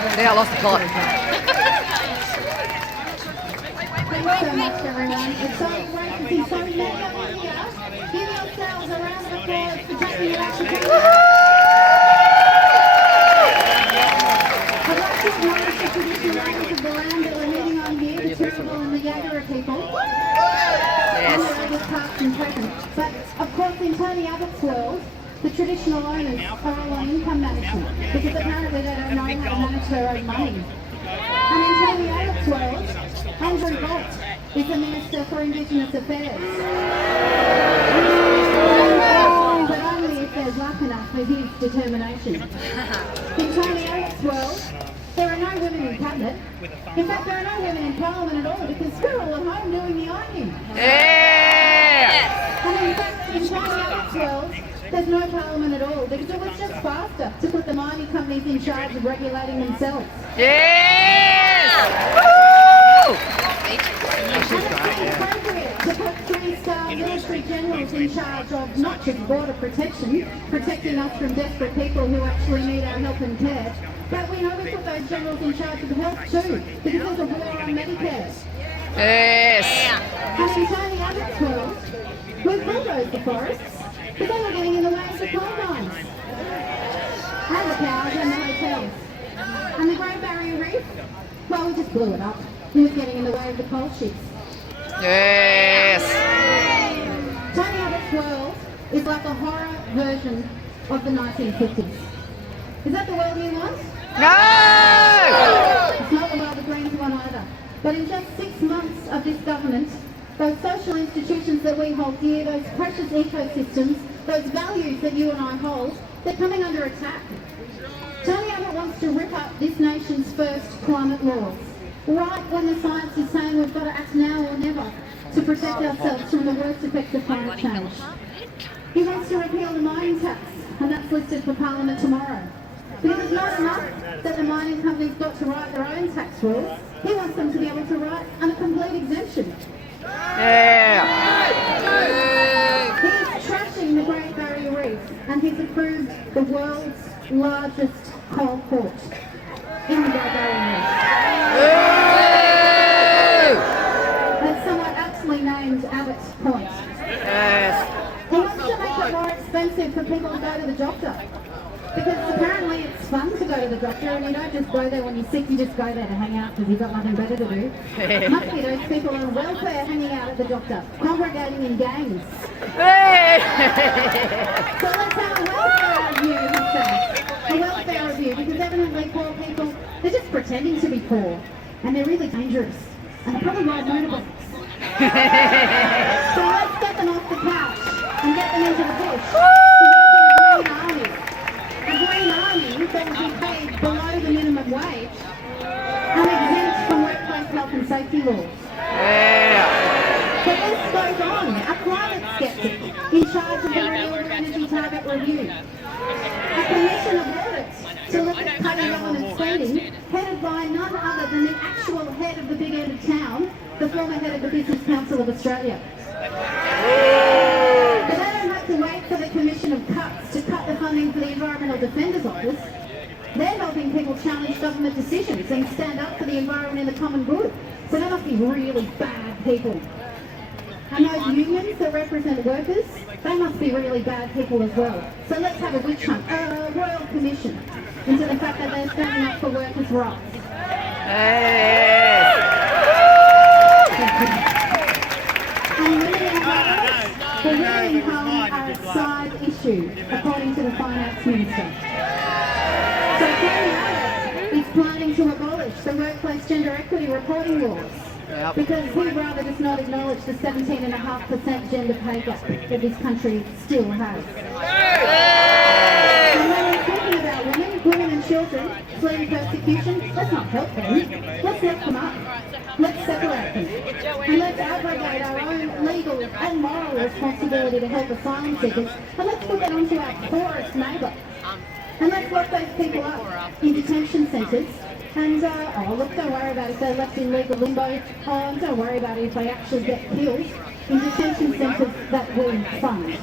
Yeah, I lost the plot. Thanks so much, everyone. It's so great to see so many of you here. Give yourselves a round of applause for taking your action. I'd like to acknowledge the traditional owners of the land that we're meeting on here, the Turrbal and the Yagara people. And their other past and present. But, of course, in Tony Abbott's world, the traditional owners are all on income management because apparently they don't know how to manage their own money. And in Tony Abbott's world, Andrew Bolt is the Minister for Indigenous Affairs. But only if there's luck enough with his determination. In Tony Abbott's world, there are no women in Cabinet. In fact, there are no women in Parliament at all because we're all at home doing the ironing. Yeah! And in fact, in Tony Abbott's world, there's no Parliament at all because it was just faster to put the mining companies in charge of regulating themselves. Yes! And it's inappropriate to put 3-star military generals in charge of not just border protection, protecting us from desperate people who actually need our help and care, but we know we put those generals in charge of health too, because there's a war on Medicare. Yes! And in Tony Abbott's world, we've bulldozed the forests, but then we're getting in the way of the coal mines. And the cows and the hotels. And the Great Barrier Reef, well, we just blew it up. He was getting in the way of the coal ships. Yes! Tony Abbott's world is like a horror version of the 1950s. Is that the world you want? No! It's not the world the Greens want either. But in just 6 months of this government, those social institutions that we hold dear, those precious ecosystems, those values that you and I hold, they're coming under attack. Tony Abbott wants to rip up this nation's first climate laws. Right when the science is saying we've got to act now or never to protect ourselves from the worst effects of climate change. He wants to repeal the mining tax, and that's listed for Parliament tomorrow. Because it's not enough that the mining companies got to write their own tax rules, he wants them to be able to write a complete exemption. Yeah! He's trashing the Great Barrier Reef, and he's approved the world's largest coal port in the Great Barrier Reef. That's somewhat aptly named Abbott's Point. Yes! He wants to make it more expensive for people to go to the doctor. Because apparently it's fun to go to the doctor and you don't just go there when you're sick, you just go there to hang out because you've got nothing better to do. Must be those people on welfare hanging out at the doctor, congregating in gangs. Hey! So let's have a welfare review, he says. A welfare review, because evidently poor people, they're just pretending to be poor. And they're really dangerous. And they probably ride motorbikes. So let's get them off the couch and get them into the bush. To work in the Green Army. A Green Army that will be paid below the minimum wage and exempt from workplace health and safety laws. Yeah! The list goes on. A climate skeptic in charge of the Renewable Energy Target Review. A commission of audits to look at cutting government spending, headed by none other than the actual head of the big end of town, the former head of the Business Council of Australia. But they don't have to wait for the Commission of Cuts to cut the funding for the Environmental Defender's Office. They're helping people challenge government decisions and stand up for the environment and the common good. So they must be really bad people. And those unions that represent workers, they must be really bad people as well. So let's have a witch hunt, a royal commission into the fact that they're standing up for workers' rights. And women in Parliament, the women in Parliament are a side issue, according to the Finance Minister. So Tony Abbott is planning to abolish the workplace gender equity reporting laws. Yep. Because he'd rather just not acknowledge the 17.5% gender pay gap that this country still has. And when we're talking about women and children fleeing persecution, let's not help them. Let's lift them up. Let's separate them. And let's abrogate our own legal and moral responsibility to help asylum seekers. And let's put that onto our poorest neighbour. And let's lock those people up in detention centres. And, oh look, don't worry about if they're left in legal limbo. Oh, don't worry about it if they actually get killed in detention centres that we fund. This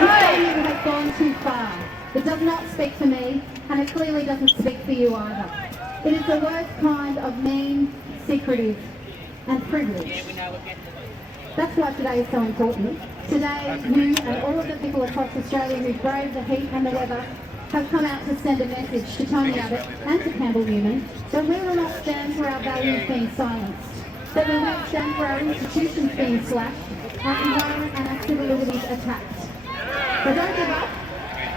government has gone too far. It does not speak for me, and it clearly doesn't speak for you either. It is the worst kind of mean, secretive, and privileged. That's why today is so important. Today, you and all of the people across Australia who brave the heat and the weather have come out to send a message to Tony Abbott and to Campbell Newman that we will not stand for our values being silenced, that we won't stand for our institutions being slashed, our environment and our civil liberties attacked. So don't give up.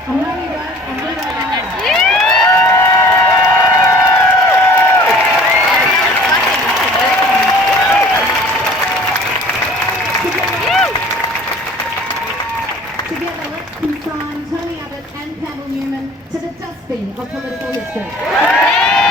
I know you don't, and we don't either. Together, let's consign Tony Abbott and Campbell Newman to the dustbin of political history.